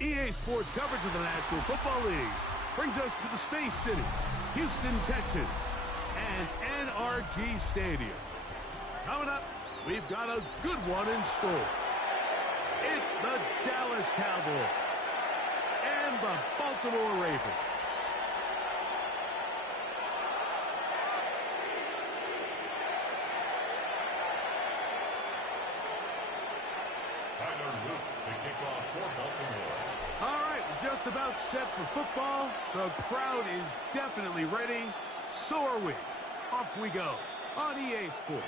EA Sports coverage of the National Football League brings us to the Space City, Houston, Texas, and NRG Stadium. Coming up, we've got a good one in store. It's the Dallas Cowboys and the Baltimore Ravens. All right, we're just about set for football. The crowd is definitely ready. So are we. Off we go on EA Sports.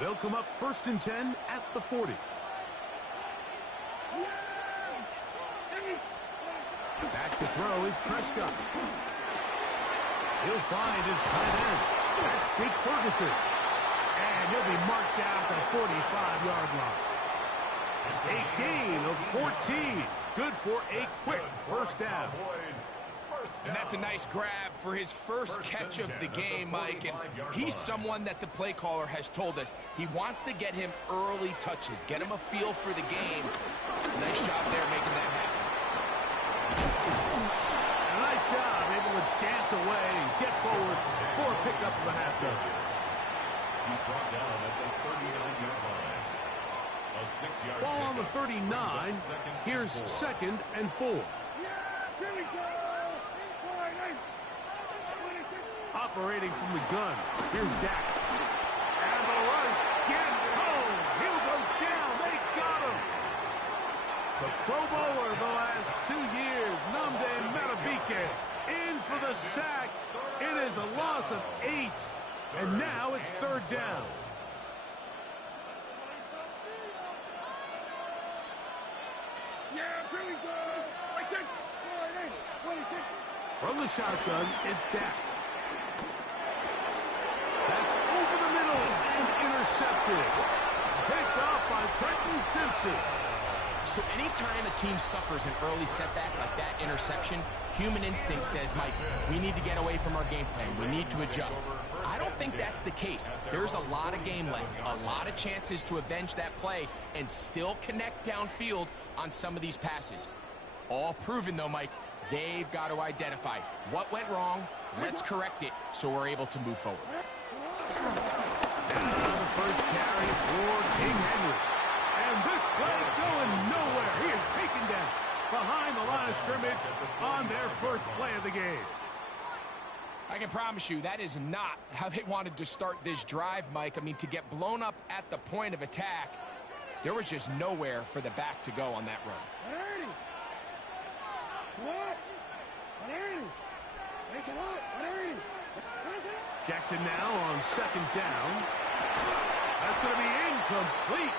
They'll come up 1st and 10 at the 40. Back to throw is Prescott. He'll find his tight end. That's Jake Ferguson. And he'll be marked down at the 45-yard line. A gain of 14. Good for a quick first down. And that's a nice grab for his first catch of the game, Mike. And he's someone that the play caller has told us he wants to get him early touches, get him a feel for the game. Nice job there making that happen. A nice job, able to dance away and get forward for a pickup for the half dozen. He's brought down at the 39-yard line. A 6-yard ball on the 39. Here's 2nd and 4. Operating from the gun. Here's Dak. And the rush gets home. He'll go down. They got him. The Pro Bowler the last 2 years, Nnamdi Madubuike, in for the sack. It is a loss of 8. And now it's 3rd down. From the shotgun, it's Dak. That's over the middle and intercepted. Picked off by Trenton Simpson. So anytime a team suffers an early setback like that interception, human instinct says, Mike, we need to get away from our game plan. We need to adjust. I don't think that's the case. There's a lot of game left, a lot of chances to avenge that play and still connect downfield on some of these passes. All proven, though, Mike, they've got to identify what went wrong, let's correct it so we're able to move forward. Now the first carry for King Henry. And this play going nowhere. He is taken down behind the line of scrimmage on their first play of the game. I can promise you that is not how they wanted to start this drive, Mike. I mean, to get blown up at the point of attack, there was just nowhere for the back to go on that run. Jackson now on 2nd down. That's going to be incomplete.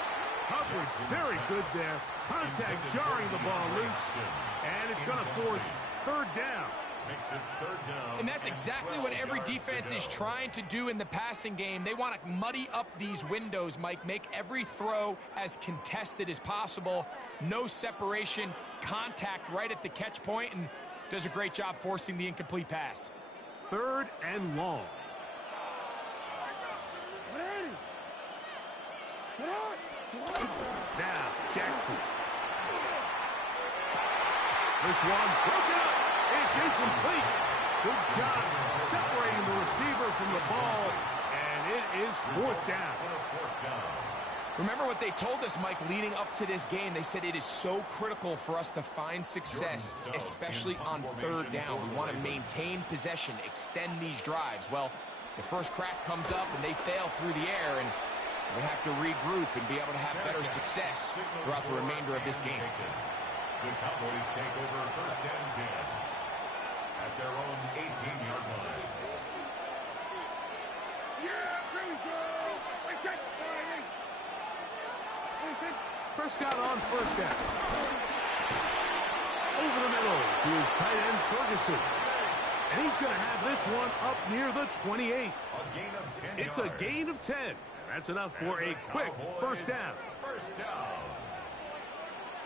Coverage very good there. Contact jarring the ball loose. And it's going to force 3rd down. Makes it 3rd down. And that's exactly what every defense is trying to do in the passing game. They want to muddy up these windows, Mike. Make every throw as contested as possible. No separation, contact right at the catch point, and does a great job forcing the incomplete pass. 3rd and long. Now, Jackson. This one broken up. It's incomplete. Good job separating the receiver from the ball, and it is fourth down. Remember what they told us, Mike, leading up to this game. They said it is so critical for us to find success, especially on third down. We want to maintain possession, extend these drives. Well, the first crack comes up, and they fail through the air, and we'll have to regroup and be able to have better success throughout the remainder of this game. The Cowboys take over first and 10 at their own 18-yard line. Prescott on first down. Over the middle to his tight end, Ferguson. And he's going to have this one up near the 28. It's a gain of 10. That's enough for a quick first down. First down.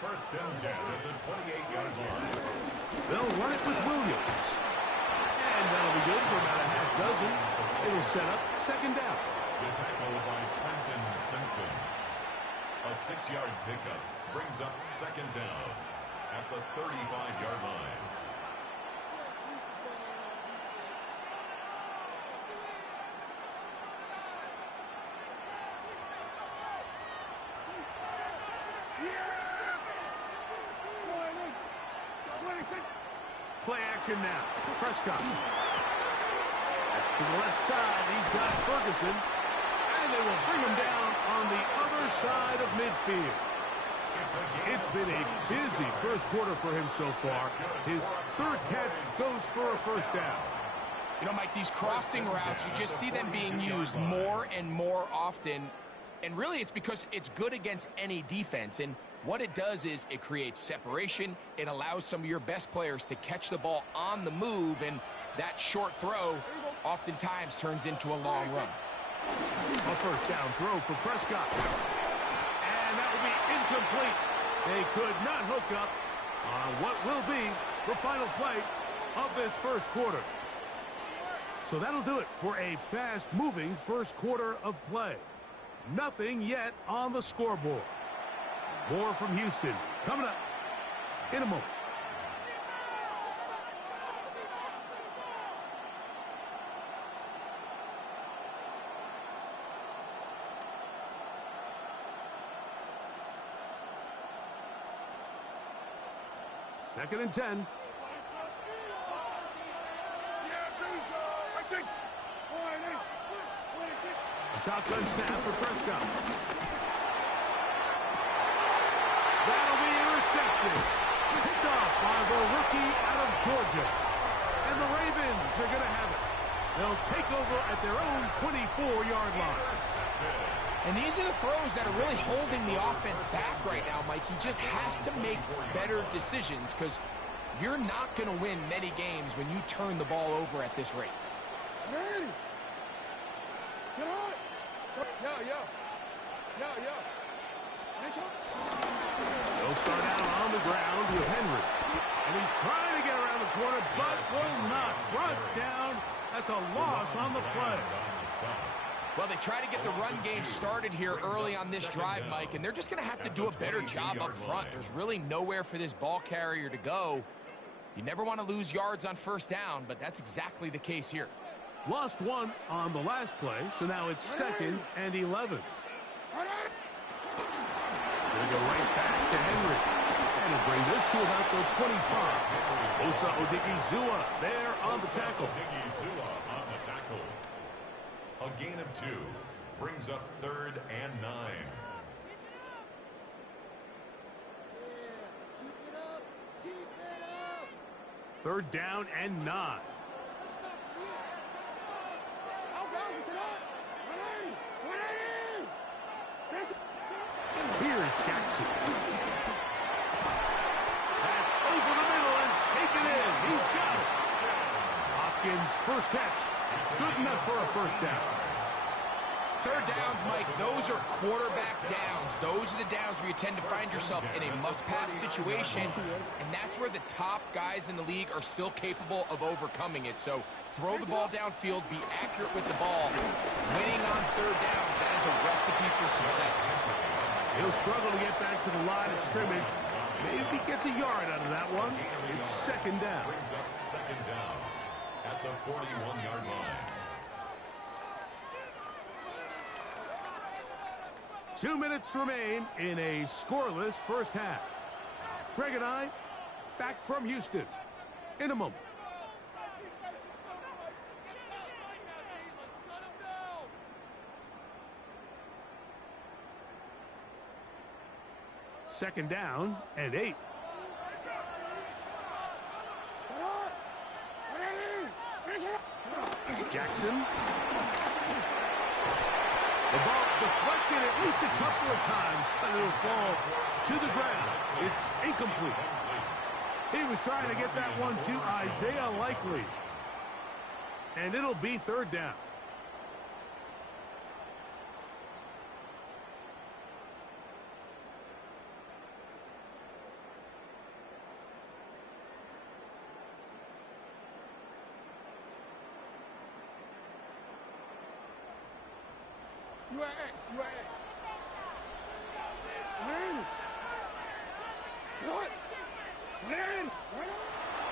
First and 10 at the 28-yard line. They'll run it with Williams. And that'll be good for about a half dozen. It'll set up second down. The tackle by Trenton Simpson. A 6-yard pickup brings up second down at the 35-yard line. Play action now. Prescott. To the left side, he's got Ferguson. And they will bring him down on the other side of midfield. It's been a busy first quarter for him so far. His third catch goes for a first down. You know, Mike, these crossing routes, you just see them being used more and more often. And really, it's because it's good against any defense. And what it does is it creates separation. It allows some of your best players to catch the ball on the move. And that short throw oftentimes turns into a long run. A first down throw for Prescott. And that will be incomplete. They could not hook up on what will be the final play of this first quarter. So that'll do it for a fast-moving first quarter of play. Nothing yet on the scoreboard. More from Houston coming up in a moment. Second and 10. A shotgun snap for Prescott. That'll be intercepted. Picked off by the rookie out of Georgia. And the Ravens are going to have it. They'll take over at their own 24-yard line. And these are the throws that are really holding the offense back right now, Mike. He just has to make better decisions because you're not going to win many games when you turn the ball over at this rate. They'll start out on the ground with Henry. And he's trying to get around the corner, but will not. Brought down. That's a loss on the play. Well, they try to get the run game started here early on this drive, Mike, and they're just going to have to do a better job up front. There's really nowhere for this ball carrier to go. You never want to lose yards on first down, but that's exactly the case here. Lost one on the last play, so now it's second and 11. Going to go right back to Henry. And he'll bring this to about the 25. Osa Odigizua there on the tackle. A gain of 2 brings up third and 9. Third down and 9. Here's Jackson. That's over the middle and taken in. He's got it. Hopkins' first catch. Good enough for a first down. Third downs, Mike, those are quarterback downs. Those are the downs where you tend to find yourself in a must-pass situation, and that's where the top guys in the league are still capable of overcoming it. So throw the ball downfield, be accurate with the ball. Winning on third downs, that is a recipe for success. He'll struggle to get back to the line of scrimmage. Maybe he gets a yard out of that one. It's second down. Brings up second down at the 41-yard line. 2 minutes remain in a scoreless first half. Greg and I back from Houston in a moment. Second down and 8. Jackson. The ball deflected at least a couple of times, but it'll fall to the ground. It's incomplete. He was trying to get that one to Isaiah Likely. And it'll be third down.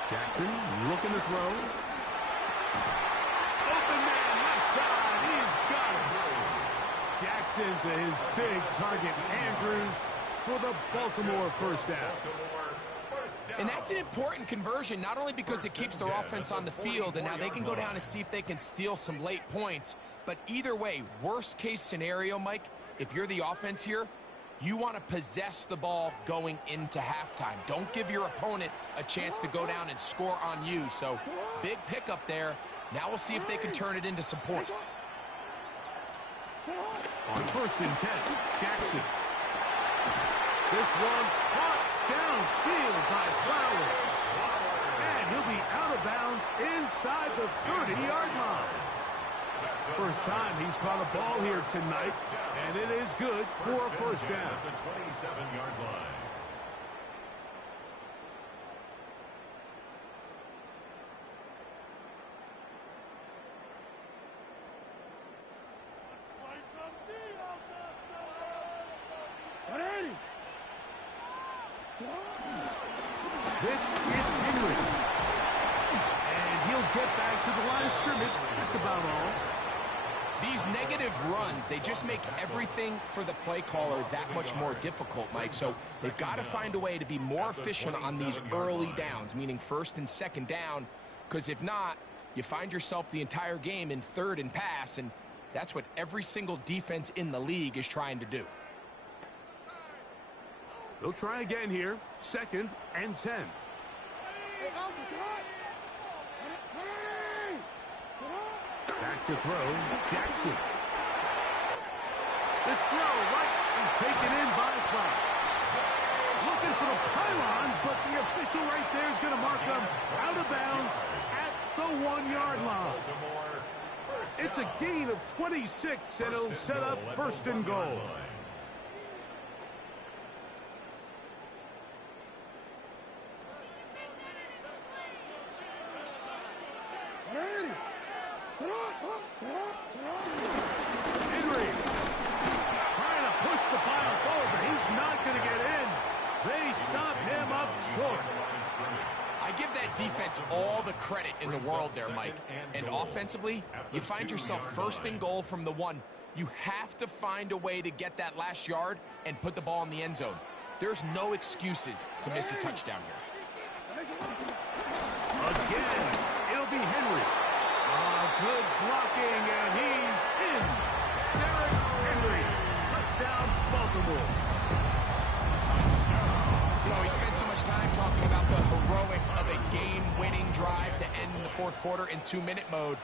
Jackson looking to throw. Open man, left side. He's got it. Jackson to his big target, Andrews, for the Baltimore first down. And that's an important conversion, not only because it keeps their offense on the field, and now they can go down and see if they can steal some late points. But either way, worst case scenario, Mike, if you're the offense here, you want to possess the ball going into halftime. Don't give your opponent a chance to go down and score on you. So, big pickup there. Now we'll see if they can turn it into some points. On first and 10, Jackson. This one caught downfield by Flowers. And he'll be out of bounds inside the 30-yard line. First time he's caught a ball here tonight, and it is good for a first down. At the 27-yard line. This is Henry. And he'll get back to the line of scrimmage. That's about all. These negative runs, they just make everything for the play caller that much more difficult, Mike. So they've got to find a way to be more efficient on these early downs, meaning first and second down, because if not, you find yourself the entire game in third and pass, and that's what every single defense in the league is trying to do. They'll try again here. Second and 10. Back to throw, Jackson. This throw right is taken in by Flowers. Looking for the pylon, but the official right there is going to mark them out of bounds at the 1-yard line. It's a gain of 26, and it'll set up first and goal. Henry trying to push the pile forward, but he's not going to get in. They stop him up short. I give that defense all the credit in the world there, Mike. And offensively, you find yourself first and goal from the 1. You have to find a way to get that last yard and put the ball in the end zone. There's no excuses to miss a touchdown here. Again, it'll be Henry. Good blocking, and he's in. Derrick Henry, touchdown, Baltimore. You know, we spent so much time talking about the heroics of a game-winning drive to end the fourth quarter in 2-minute mode.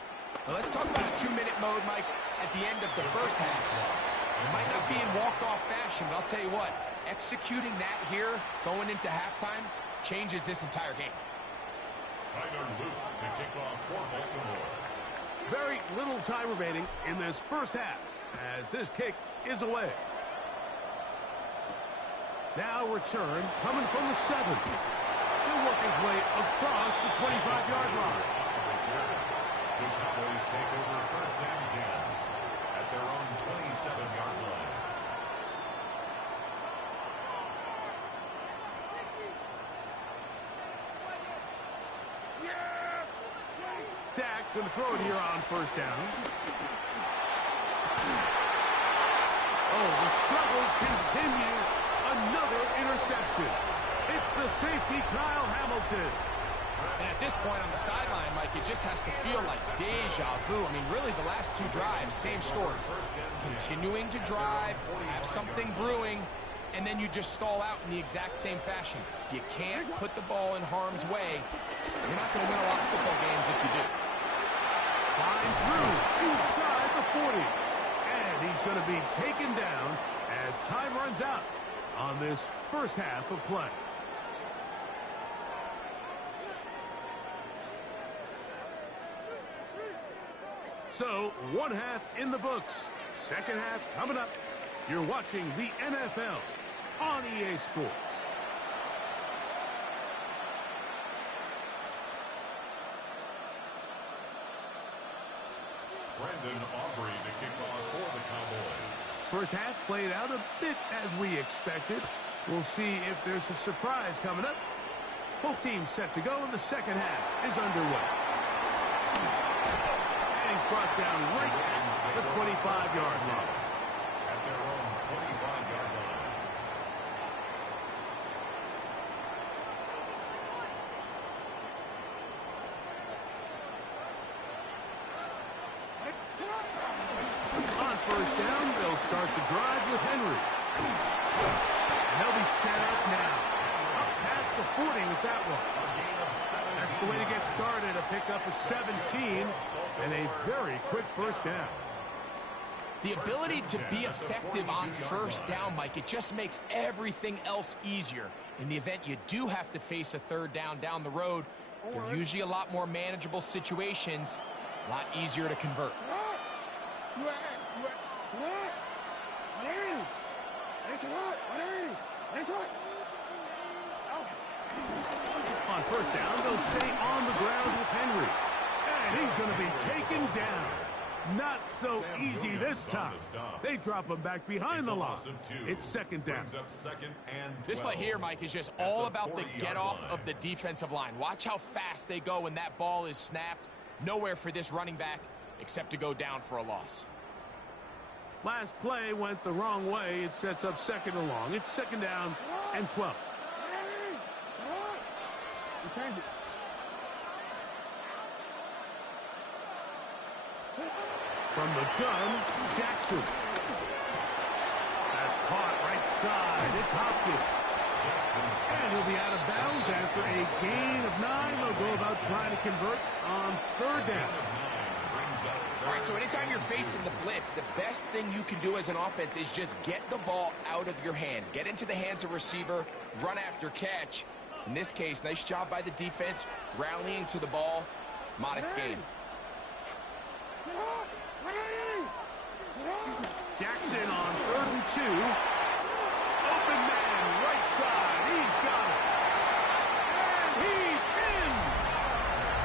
Now let's talk about a 2-minute mode, Mike, at the end of the first half. It might not be in walk-off fashion, but I'll tell you what, executing that here, going into halftime, changes this entire game. Tyler Luke to kick off for Baltimore. Very little time remaining in this first half as this kick is away. Now return coming from the 7. He'll work his way across the 25-yard line. The Cowboys take over first and 10 at their own 27-yard line. Going to throw it here on first down. Oh, the struggles continue. Another interception. It's the safety, Kyle Hamilton. And at this point on the sideline, Mike, it just has to feel like deja vu. I mean, really, the last two drives, same story. Continuing to drive, have something brewing, and then you just stall out in the exact same fashion. You can't put the ball in harm's way. You're not going to win a lot of football games if you do. Flying through inside the 40. And he's going to be taken down as time runs out on this first half of play. So, one half in the books. Second half coming up. You're watching the NFL on EA Sports. Brandon Aubrey to kick off for the Cowboys. First half played out a bit as we expected. We'll see if there's a surprise coming up. Both teams set to go, and the second half is underway. And he's brought down right at the 25-yard line. At their own 25-yard line. On first down, they'll start the drive with Henry. And they'll be set up now. Up past the 40 with that one. That's the way to get started. A pickup of 17 and a very quick first down. The ability to be effective on first down, Mike, it just makes everything else easier. In the event you do have to face a third down the road, they're usually a lot more manageable situations, a lot easier to convert. On first down, they'll stay on the ground with Henry. And he's going to be taken down. Not so easy this time. They drop him back behind the line. It's second down. This play here, Mike, is just all about the get-off of the defensive line. Watch how fast they go when that ball is snapped. Nowhere for this running back except to go down for a loss. Last play went the wrong way. It sets up second and long. It's second down and 12. From the gun, Jackson. That's caught right side. It's Hopkins. And he'll be out of bounds after a gain of 9. They'll go about trying to convert on third down. All right, so anytime you're facing the blitz, the best thing you can do as an offense is just get the ball out of your hand. Get into the hands of receiver, run after catch. In this case, nice job by the defense, rallying to the ball. Modest gain. Jackson on 3rd and 2. Open man, right side. He's got it. And he's in.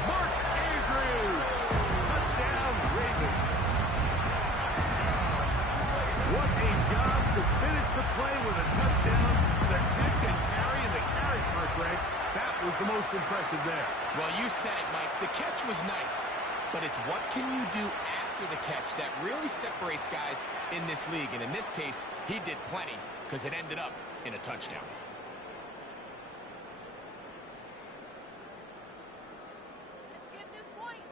Mark Andrews. Touchdown, Ravens. What a job to finish the play with a touchdown. The catch and carry, and the carry part, Greg, that was the most impressive there. Well, you said it, Mike. The catch was nice, but it's what can you do after the catch that really separates guys in this league. And in this case, he did plenty because it ended up in a touchdown. Let's get this point.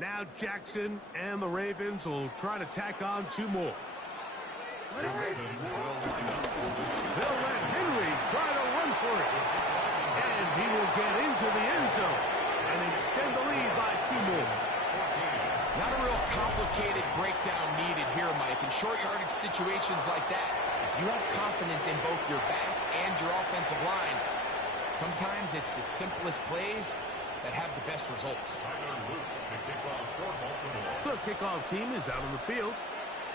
Now Jackson and the Ravens will try to tack on 2 more. The Ravens will line up. They'll let Henry try to run for it. And he will get into the end zone and extend the lead by 2 more. Not a real complicated breakdown needed here, Mike. In short yardage situations like that, if you have confidence in both your back and your offensive line, sometimes it's the simplest plays that have the best results. The kickoff team is out on the field,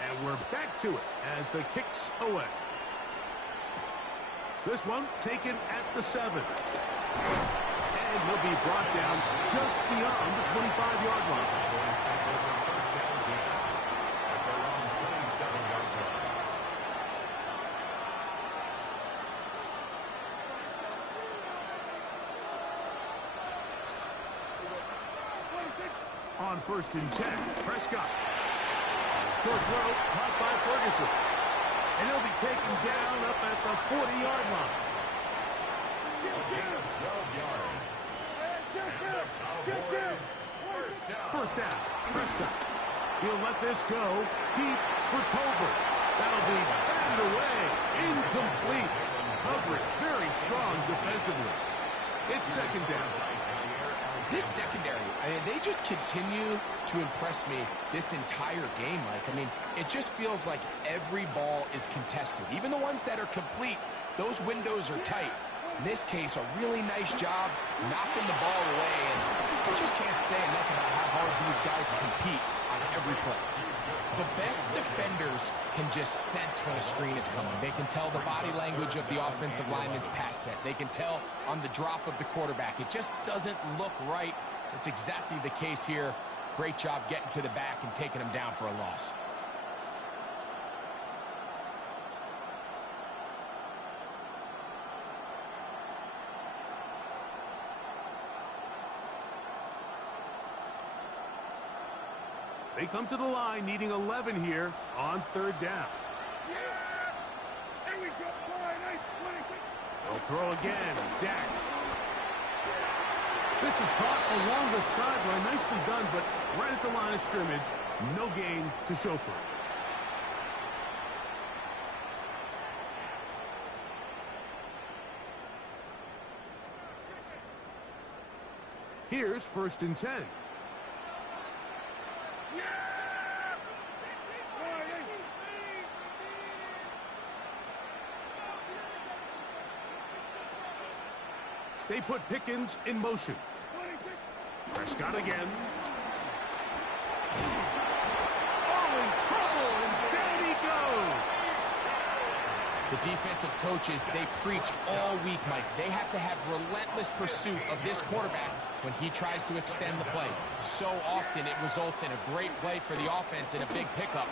and we're back to it as the kick's away. This one taken at the 7. And he'll be brought down just beyond the 25-yard line. on 1st and 10. Prescott. Short throw, caught by Ferguson. And he'll be taken down up at the 40-yard line. 12 yards. Cowboys, First down. Prescott. He'll let this go deep for Tolbert. That'll be batted away. Incomplete. Coverage very strong defensively. It's 2nd down. This secondary, they just continue to impress me this entire game, Mike. It just feels like every ball is contested. Even the ones that are complete, those windows are tight. In this case, a really nice job knocking the ball away, and I just can't say enough about how hard these guys compete on every play. The best defenders can just sense when a screen is coming. They can tell the body language of the offensive lineman's pass set. They can tell on the drop of the quarterback. It just doesn't look right. It's exactly the case here. Great job getting to the back and taking them down for a loss. They come to the line needing 11 here on 3rd down. They'll throw again. Dak. This is caught along the sideline. Nicely done, but right at the line of scrimmage, no gain to show for it. Here's 1st and 10. They put Pickens in motion. Prescott again. Oh, in trouble, and down he goes. The defensive coaches, they preach all week, Mike. They have to have relentless pursuit of this quarterback when he tries to extend the play. So often it results in a great play for the offense and a big pickup.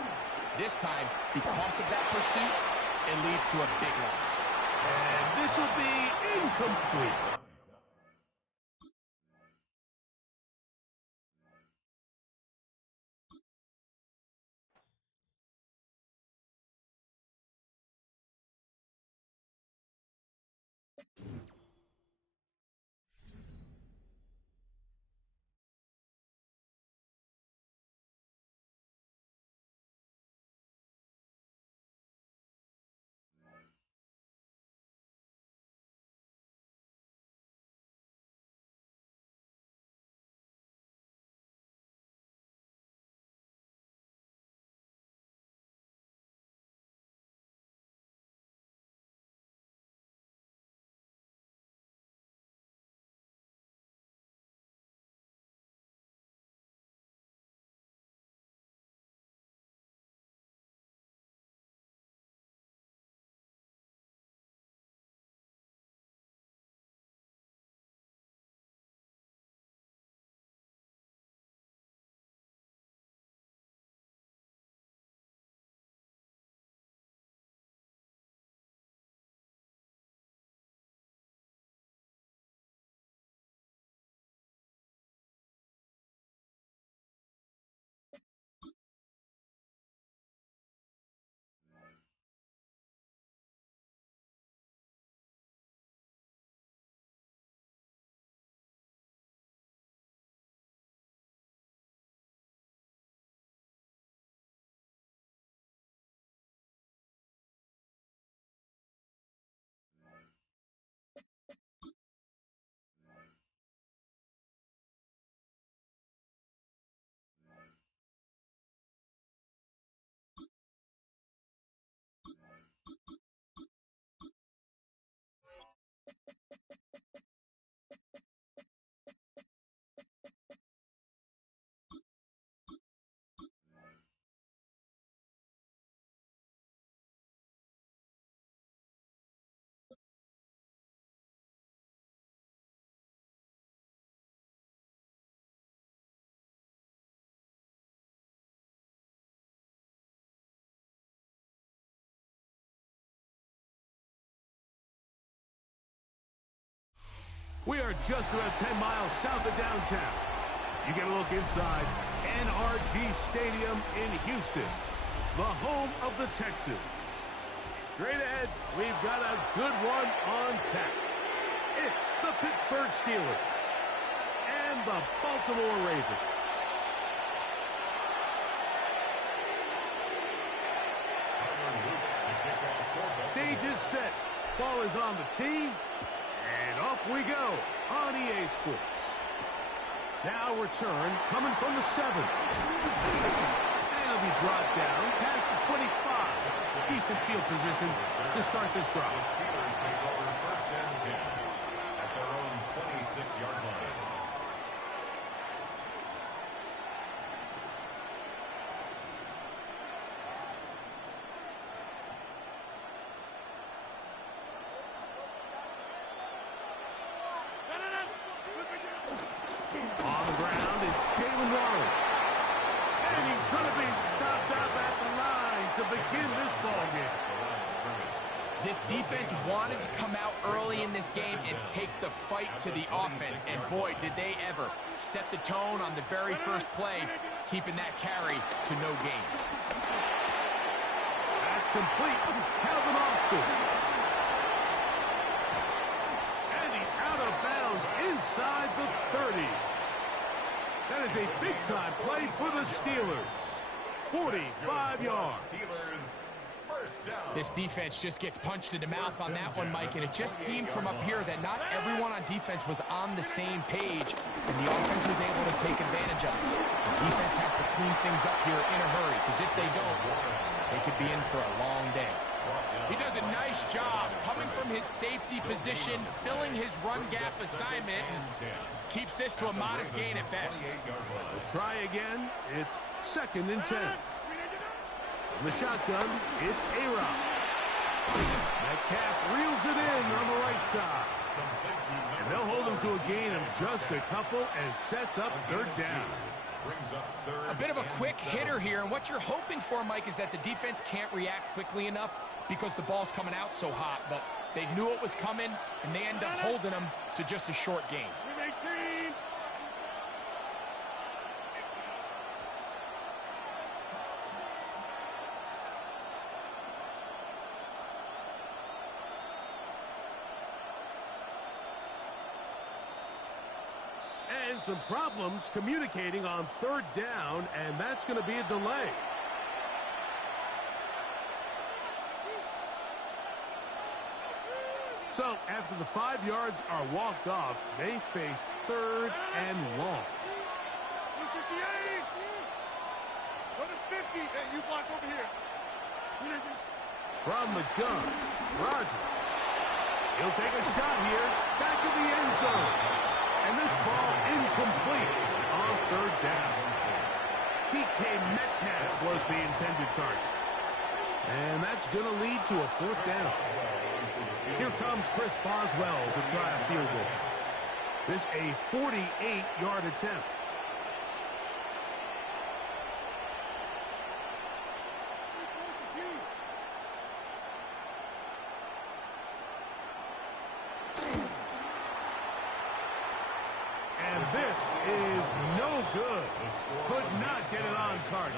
This time, because of that pursuit, it leads to a big loss. And this will be incomplete. We are just about 10 miles south of downtown. You get a look inside NRG Stadium in Houston, the home of the Texans. Straight ahead, we've got a good one on tap. It's the Pittsburgh Steelers and the Baltimore Ravens. Stage is set. Ball is on the tee. And off we go on EA Sports. Now return coming from the 7. And it'll be brought down past the 25. Decent field position to start this drive. The Steelers take over first and 10 at their own 26-yard line. On the ground, it's Killin. And he's going to be stopped up at the line to begin this ball game. This defense wanted to come out early in this game and take the fight to the offense. And boy, did they ever set the tone on the very first play, keeping that carry to no gain. That's complete. Calvin Austin. And he's out of bounds inside the 30. That is a big-time play for the Steelers. 45 yards. This defense just gets punched in the mouth on that one, Mike, and it just seemed from up here that not everyone on defense was on the same page, and the offense was able to take advantage of it. The defense has to clean things up here in a hurry, because if they don't, they could be in for a long day. He does a nice job coming from his safety position, filling his run gap assignment, and keeps this to a modest gain at best. We'll try again. It's 2nd and 10. The shotgun, it's A-Rod. Metcalf reels it in on the right side. And they'll hold him to a gain of just a couple and sets up 3rd down. A bit of a quick hitter here, and what you're hoping for, Mike, is that the defense can't react quickly enough because the ball's coming out so hot, but they knew it was coming, and they end up holding them to just a short gain. And some problems communicating on 3rd down, and that's going to be a delay. So after the 5 yards are walked off, they face 3rd and long. 50. Hey, you block over here. From the gun, Rodgers. He'll take a shot here, back in the end zone. And this ball incomplete on 3rd down. DK Metcalf was the intended target. And that's going to lead to a 4th down. Here comes Chris Boswell to try a field goal. This a 48-yard attempt. And this is no good. Could not get it on target.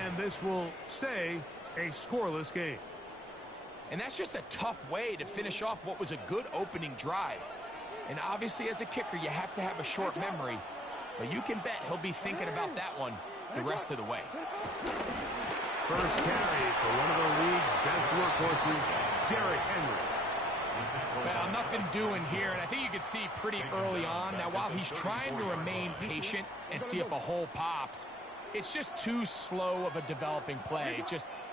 And this will stay a scoreless game. And that's just a tough way to finish off what was a good opening drive. And obviously, as a kicker, you have to have a short memory. But you can bet he'll be thinking about that one the rest of the way. First carry for one of the league's best workhorses, Derrick Henry. Well, nothing doing here, and I think you could see pretty early on. Now, while he's trying to remain patient and see if a hole pops, it's just too slow of a developing play.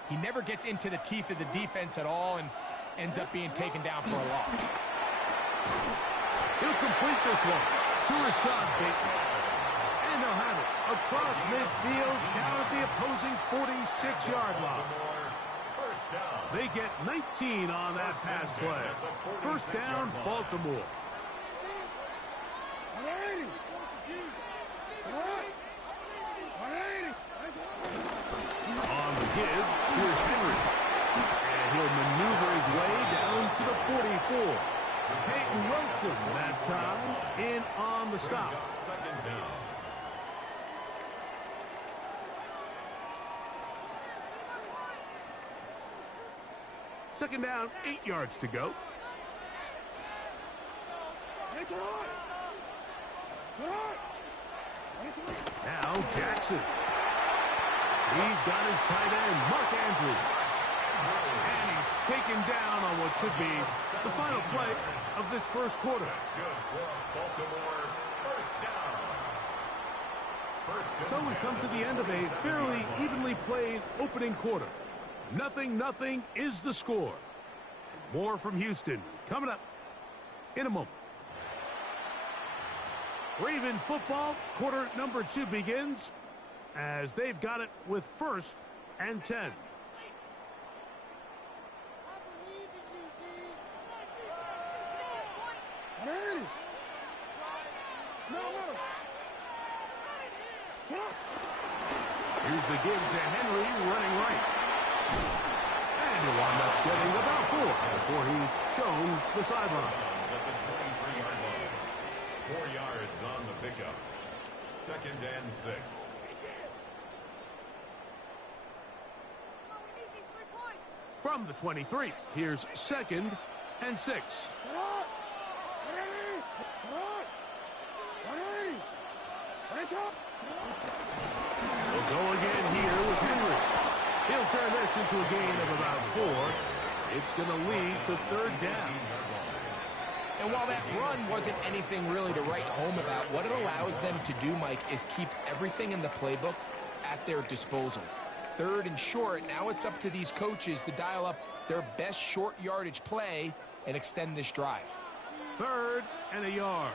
He never gets into the teeth of the defense at all and ends up being taken down for a loss. He'll complete this one. Rashad Bateman. And they'll have it across midfield down at the opposing 46-yard line. They get 19 on that pass play. First down, Baltimore. On the give, here's Henry. And he'll maneuver his way down to the 44. Peyton Rosen that time in on the stop. Second down, 8 yards to go. Now Jackson. He's got his tight end, Mark Andrews. And he's taken down on what should be the final play of this first quarter. That's good for a Baltimore first down. So we've come to the end of a fairly evenly played opening quarter. 0-0 is the score. More from Houston coming up in a moment. Raven football, quarter number 2 begins as they've got it with 1st and 10. Here's the give to Henry running right. And he'll wind up getting about 4 before he's shown the sideline. At the 23-yard line. 4 yards on the pickup. 2nd and 6. From the 23, here's 2nd and 6. We'll go again here with Henry. He'll turn this into a gain of about 4. It's going to lead to 3rd down. And while that run wasn't anything really to write home about, what it allows them to do, Mike, is keep everything in the playbook at their disposal. 3rd and short, now it's up to these coaches to dial up their best short yardage play and extend this drive. 3rd and a yard.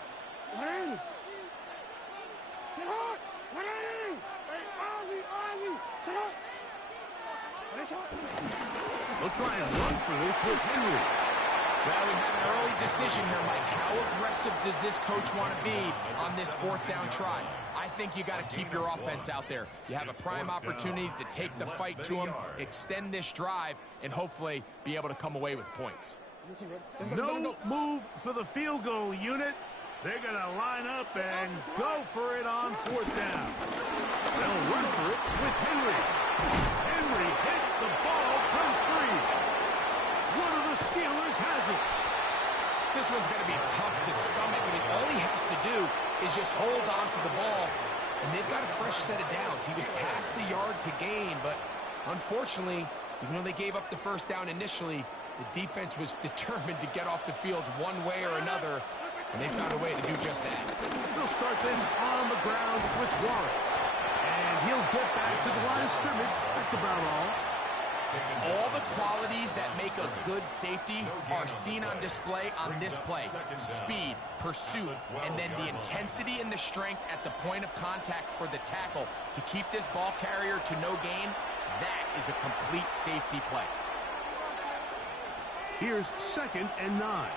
We'll try and run for this with Henry. Well, we have an early decision here, Mike. How aggressive does this coach want to be on this 4th down try? I think you got to keep your offense out there. You have a prime opportunity to take the fight to them, extend this drive, and hopefully be able to come away with points. No move for the field goal unit. They're going to line up and go for it on 4th down. They'll run for it with Henry. Henry hit the ball from 3. One of the Steelers has it. This one's going to be tough to stomach. I mean, all he has to do is just hold on to the ball, and they've got a fresh set of downs. He was past the yard to gain, but unfortunately, even though they gave up the 1st down initially, the defense was determined to get off the field one way or another, and they found a way to do just that. They'll start this on the ground with Warren. And he'll get back to the line of scrimmage. That's about all. All the qualities that make a good safety are seen on display on this play. Speed, pursuit, and then the intensity and the strength at the point of contact for the tackle to keep this ball carrier to no gain. That is a complete safety play. Here's 2nd and 9.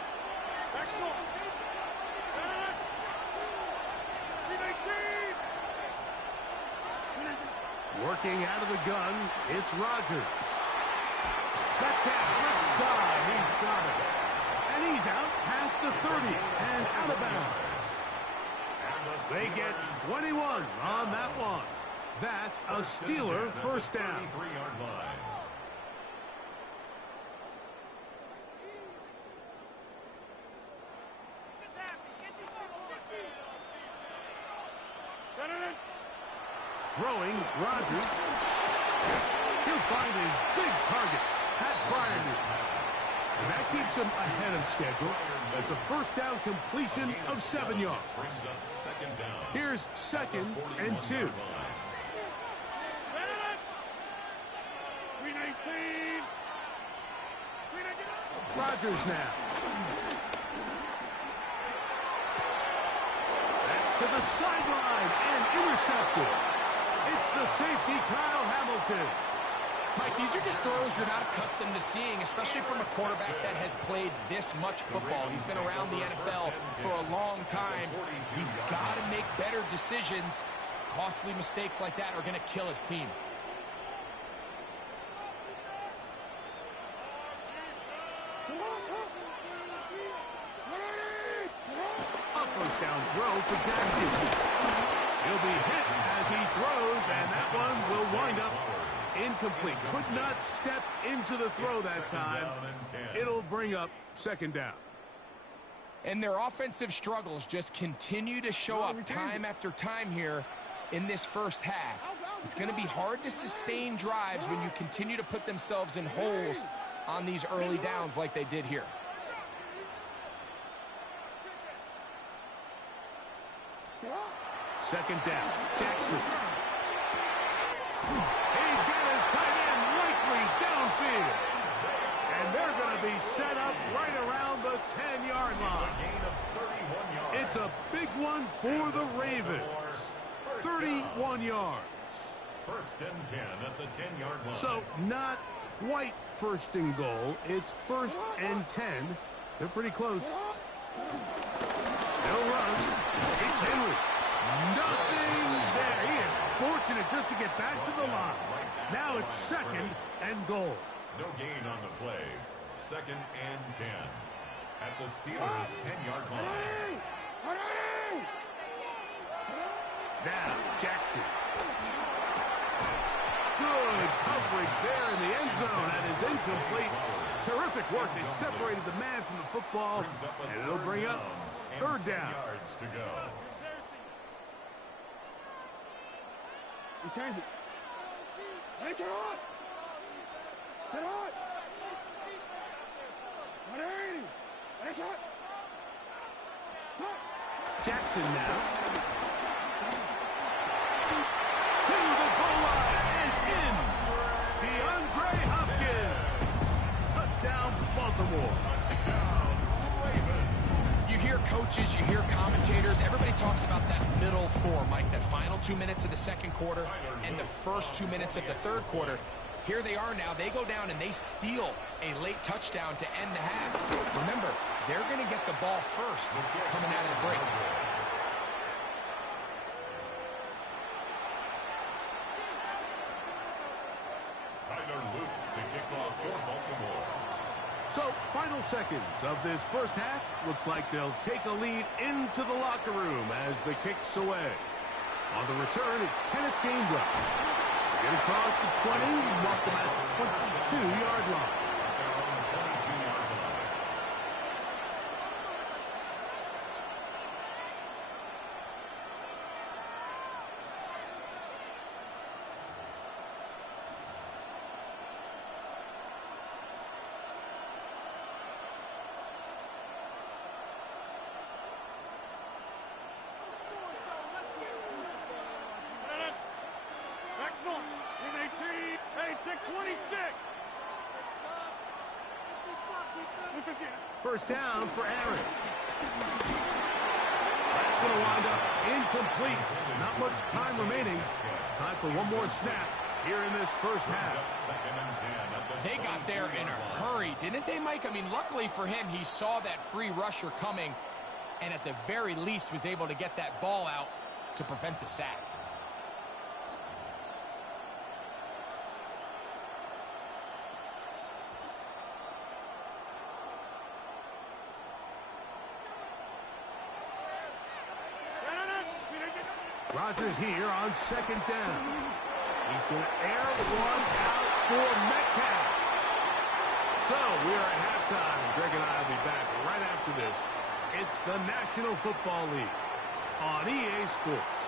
Working out of the gun, it's Rodgers. Back down, left side, he's got it. And he's out past the 30 and out of bounds. They get 21 on that one. That's a Steeler 1st down. 3-yard line. Throwing, Rodgers. He'll find his big target, Pat Fryermuth. And that keeps him ahead of schedule. That's a 1st down completion of 7 yards. Brings up 2nd down. Here's 2nd and 2. Rodgers now. That's to the sideline and intercepted. It's the safety, Kyle Hamilton. Mike, these are just throws you're not accustomed to seeing, especially from a quarterback that has played this much football. He's been around the NFL for a long time. He's got to make better decisions. Costly mistakes like that are going to kill his team. A 1st down throw for Jackson. He'll be hit as he throws, and that one will wind up Incomplete. Could not step into the throw that time. It'll bring up second down. And their offensive struggles just continue to show up time after time here in this first half. It's going to be hard to sustain drives when you continue to put themselves in holes on these early downs like they did here. Second down. Jackson. He's got his tight end likely downfield. And they're going to be set up right around the 10-yard line. It's a big one for the Ravens. 31 yards. First and 10 at the 10-yard line. So not quite first and goal. It's first and 10. They're pretty close. They'll run. It's Henry. Nothing there. He is fortunate just to get back to the line. Now it's second and goal. No gain on the play. Second and 10 at the Steelers' 10-yard line. Now Jackson. Good coverage there in the end zone. That is incomplete. Terrific work. They separated the man from the football, and it'll bring up third down. Yards to go. Jackson now. To the goal line and in. DeAndre Hopkins. Touchdown, Baltimore. You hear coaches, you hear commentators, everybody talks about that middle four, Mike, the final 2 minutes of the second quarter and the first 2 minutes of the third quarter. Here they are now. They go down and they steal a late touchdown to end the half. Remember, they're going to get the ball first coming out of the break. To kick off for Baltimore. So, final seconds of this first half. Looks like they'll take a lead into the locker room as the kick's away. On the return, it's Kenneth Gainwell. They get across the 20, lost them at the 22-yard line. First down for Aaron. That's going to wind up incomplete. Not much time remaining. Time for one more snap here in this first half. They got there in a hurry, didn't they, Mike? I mean, luckily for him, he saw that free rusher coming and at the very least was able to get that ball out to prevent the sack. Rodgers here on second down. He's going to air one out for Metcalf. So we are at halftime. Greg and I will be back right after this. It's the National Football League on EA Sports.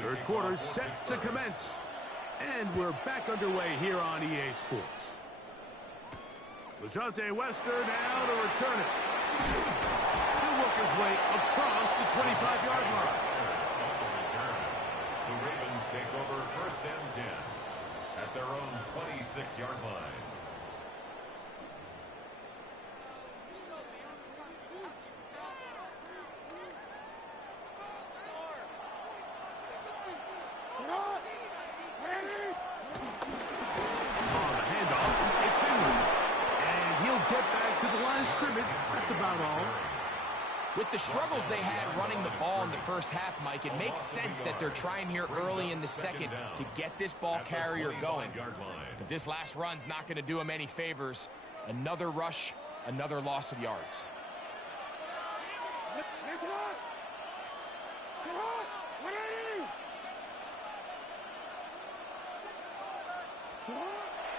Third quarter set to commence. And we're back underway here on EA Sports. LeJohntay Wester now to return it. He'll work his way across the 25-yard line. The Ravens take over first and 10 at their own 26-yard line. Get back to the line of scrimmage. That's about all. With the struggles they had running the ball in the first half, Mike, it makes sense that they're trying here early in the second to get this ball carrier going. But this last run's not going to do him any favors. Another rush, another loss of yards.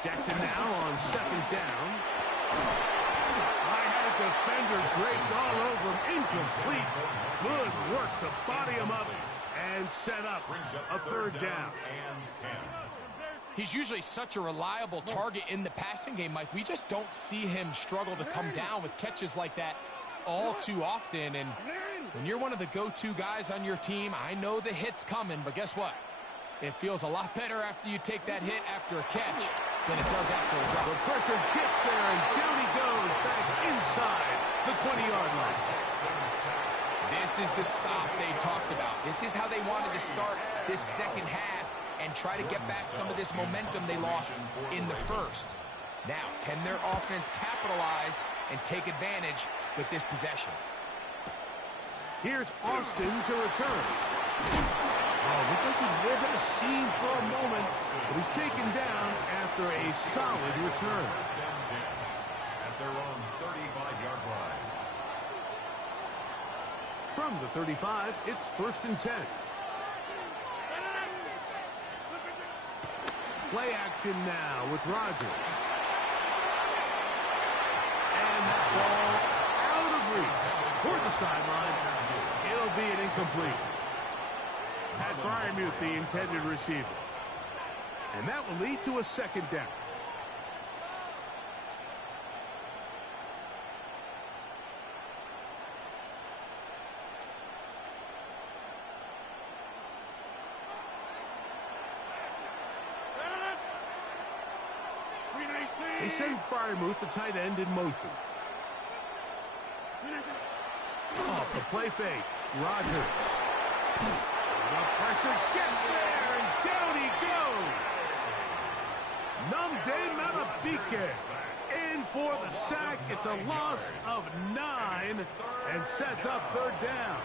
Jackson now on second down. Defender draped all over him. Incomplete. Good work to body him up and set up a third down. He's usually such a reliable target in the passing game, Mike. We just don't see him struggle to come down with catches like that all too often. And when you're one of the go-to guys on your team, I know the hit's coming, but guess what? It feels a lot better after you take that hit after a catch than it does after a drop. The pressure gets there, and down he goes back inside the 20-yard line. This is the stop they talked about. This is how they wanted to start this second half and try to get back some of this momentum they lost in the first. Now, can their offense capitalize and take advantage with this possession? Here's Austin to return. Oh, looks like he lived at a scene for a moment, but he's taken down after a solid return. At their own 35-yard line. From the 35, it's 1st and 10. Play action now with Rodgers. And that ball out of reach toward the sideline. It'll be an incompletion. Pat Fryermuth, the intended receiver. And that will lead to a second down. They send Fryermuth, the tight end, in motion. Off the play fake, Rodgers. The pressure gets there, and down he goes. Numde Matabike in for the sack. It's a loss of 9 and sets up third down.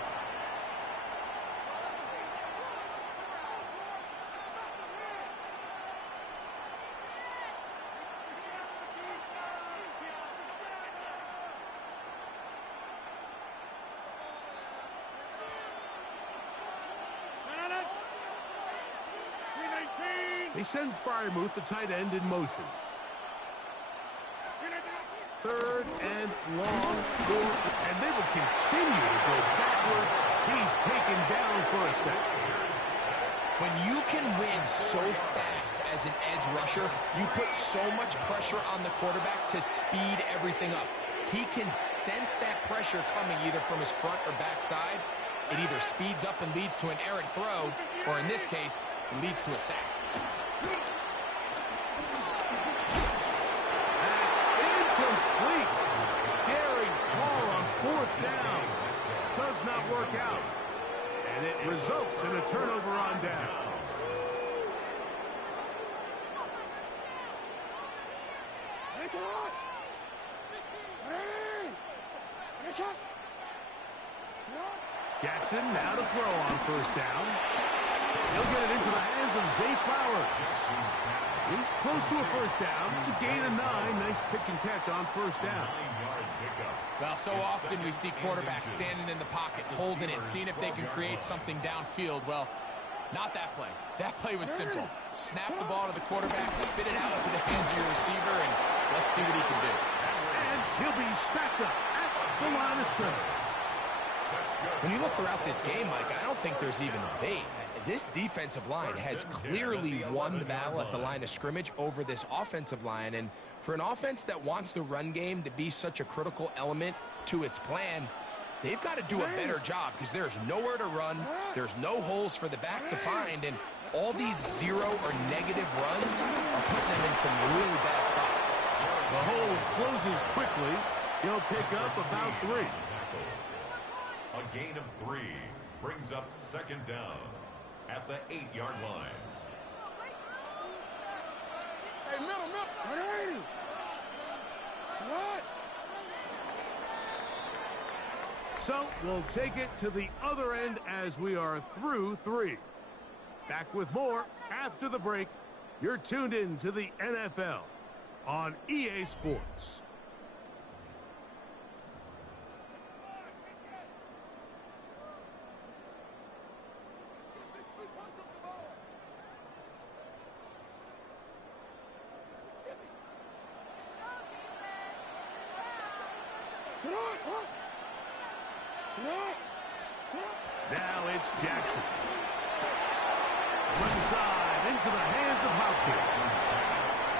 They send Fryermuth, the tight end, in motion. 3rd and long, 4th, and they will continue to go backwards. He's taken down for a sack. When you can win so fast as an edge rusher, you put so much pressure on the quarterback to speed everything up. He can sense that pressure coming either from his front or back side. It either speeds up and leads to an errant throw, or in this case, it leads to a sack. That's incomplete. Daring call on 4th down. Does not work out. And it results in a turnover on down. Jackson now to throw on 1st down. He'll get it into the hands of Zay Flowers. He's close to a 1st down. To gain a 9. Nice pitch and catch on 1st down. Well, so often we see quarterbacks standing in the pocket, holding it, seeing if they can create something downfield. Well, not that play. That play was simple. Snap the ball to the quarterback, spit it out into the hands of your receiver, and let's see what he can do. And he'll be stacked up at the line of scrimmage. When you look throughout this game, Mike, I don't think there's even a debate. This defensive line has clearly won the battle at the line of scrimmage over this offensive line. And for an offense that wants the run game to be such a critical element to its plan, they've got to do a better job because there's nowhere to run. There's no holes for the back to find. And all these 0 or negative runs are putting them in some really bad spots. The hole closes quickly. He'll pick up about 3. A gain of 3 brings up 2nd down at the 8-yard line. Hey, middle. What? So we'll take it to the other end as we are through 3. Back with more after the break. You're tuned in to the NFL on EA Sports. Now it's Jackson. One side into the hands of Hopkins.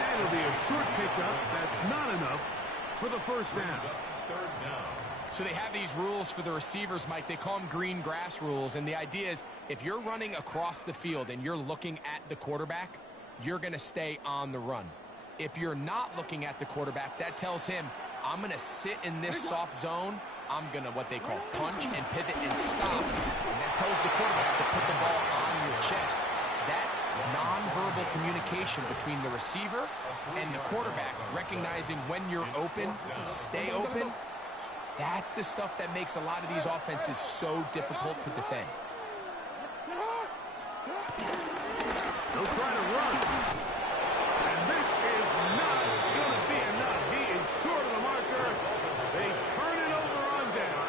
And it'll be a short pickup. That's not enough for the first down. So they have these rules for the receivers, Mike. They call them green grass rules. And the idea is if you're running across the field and you're looking at the quarterback, you're going to stay on the run. If you're not looking at the quarterback, that tells him, I'm going to sit in this soft zone. I'm going to, what they call, punch and pivot and stop. And that tells the quarterback to put the ball on your chest. That nonverbal communication between the receiver and the quarterback, recognizing when you're open, stay open, that's the stuff that makes a lot of these offenses so difficult to defend. They'll try to run. And this is not going to be enough. He is short of the marker. They turn it over on down.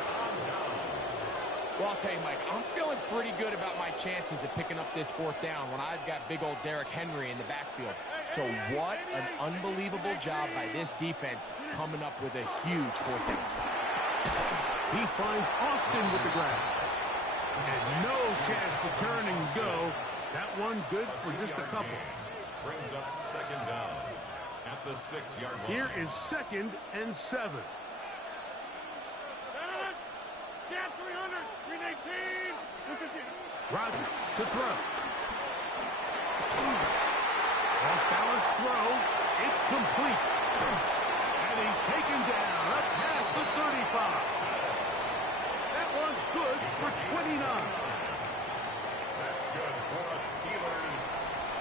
Well, I'll tell you, Mike, I'm feeling pretty good about my chances of picking up this 4th down when I've got big old Derrick Henry in the backfield. So what an unbelievable job by this defense coming up with a huge 4th down stop. He finds Austin with the grab. And no chance to turn and go. That one good for just a couple. Brings up 2nd down at the 6-yard line. Here is 2nd and 7. Get 300, 318, 250. Rodgers to throw. Off-balance throw. It's complete. And he's taken down up past the 35. That one's good for 29. That's good for a Steelers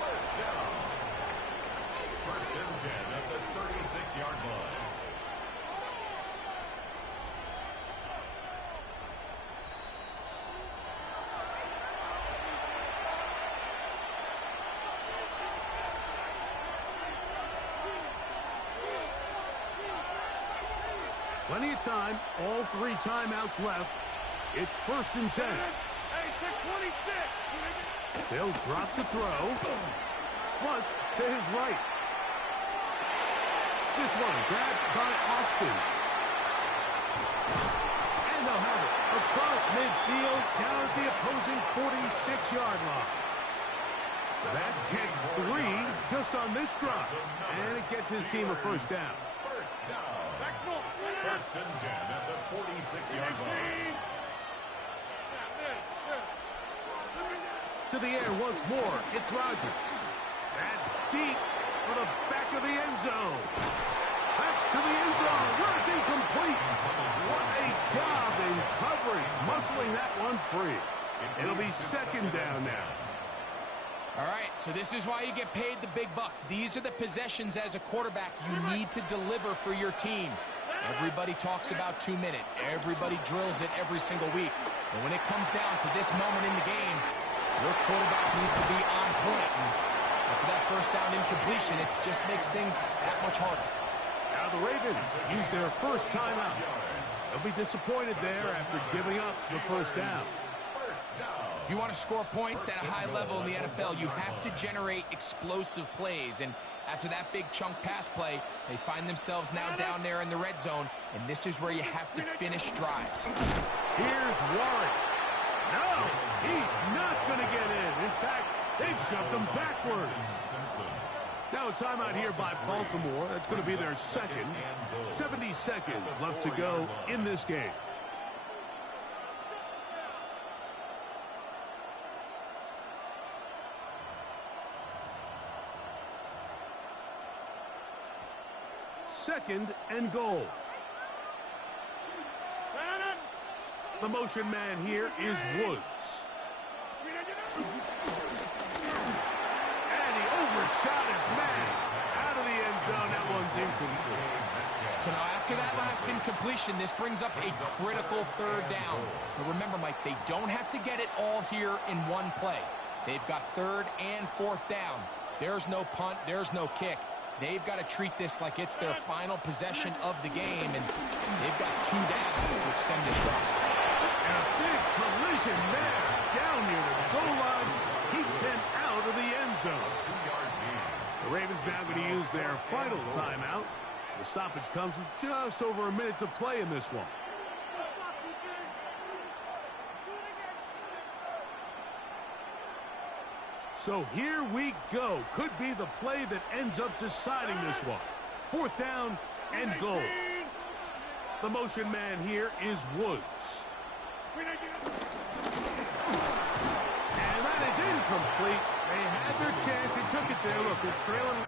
first down. 1st and 10 at the 36-yard line. Plenty of time. All 3 timeouts left. It's 1st and 10. Hey, 626. They'll drop the throw. Flush to his right. This one grabbed by Austin. And they'll have it across midfield down at the opposing 46-yard line. That's catch 3 just on this drive. And it gets his team a first down. First down. 1st and 10 at the 46-yard line. To the air once more. It's Rodgers. And deep for the back of the end zone. That's to the end zone. Where it's incomplete. What a job in coverage. Muscling that one free. It'll be 2nd down now. All right, so this is why you get paid the big bucks. These are the possessions as a quarterback you need to deliver for your team. Everybody talks about 2-minute. Everybody drills it every single week. But when it comes down to this moment in the game, your quarterback needs to be on point. And for that first down incompletion, it just makes things that much harder. Now the Ravens use their first timeout. They'll be disappointed there after giving up the first down. If you want to score points at a high level in the NFL, you have to generate explosive plays. And after that big chunk pass play, they find themselves now down there in the red zone. And this is where you have to finish drives. Here's Warren. No, he's not going to get in. In fact, they've shoved him backwards. Now a timeout here by Baltimore. That's going to be their 2nd. 70 seconds left to go in this game. Second and goal. The motion man here is Woods. And he overshot his man. Out of the end zone, that one's incomplete. So now after After that last incompletion, this brings up a critical third down. But remember, Mike, they don't have to get it all here in one play. They've got third and fourth down. There's no punt, there's no kick. They've got to treat this like it's their final possession of the game, and they've got 2 downs to extend this drive. And a big collision there, down near the goal line, keeps him out of the end zone. 2-yard gain. The Ravens now going to use their final timeout. The stoppage comes with just over a minute to play in this one. So here we go. Could be the play that ends up deciding this one. 4th down and goal. The motion man here is Woods. And that is incomplete. They had their chance. They took it there. Look, they're trailing.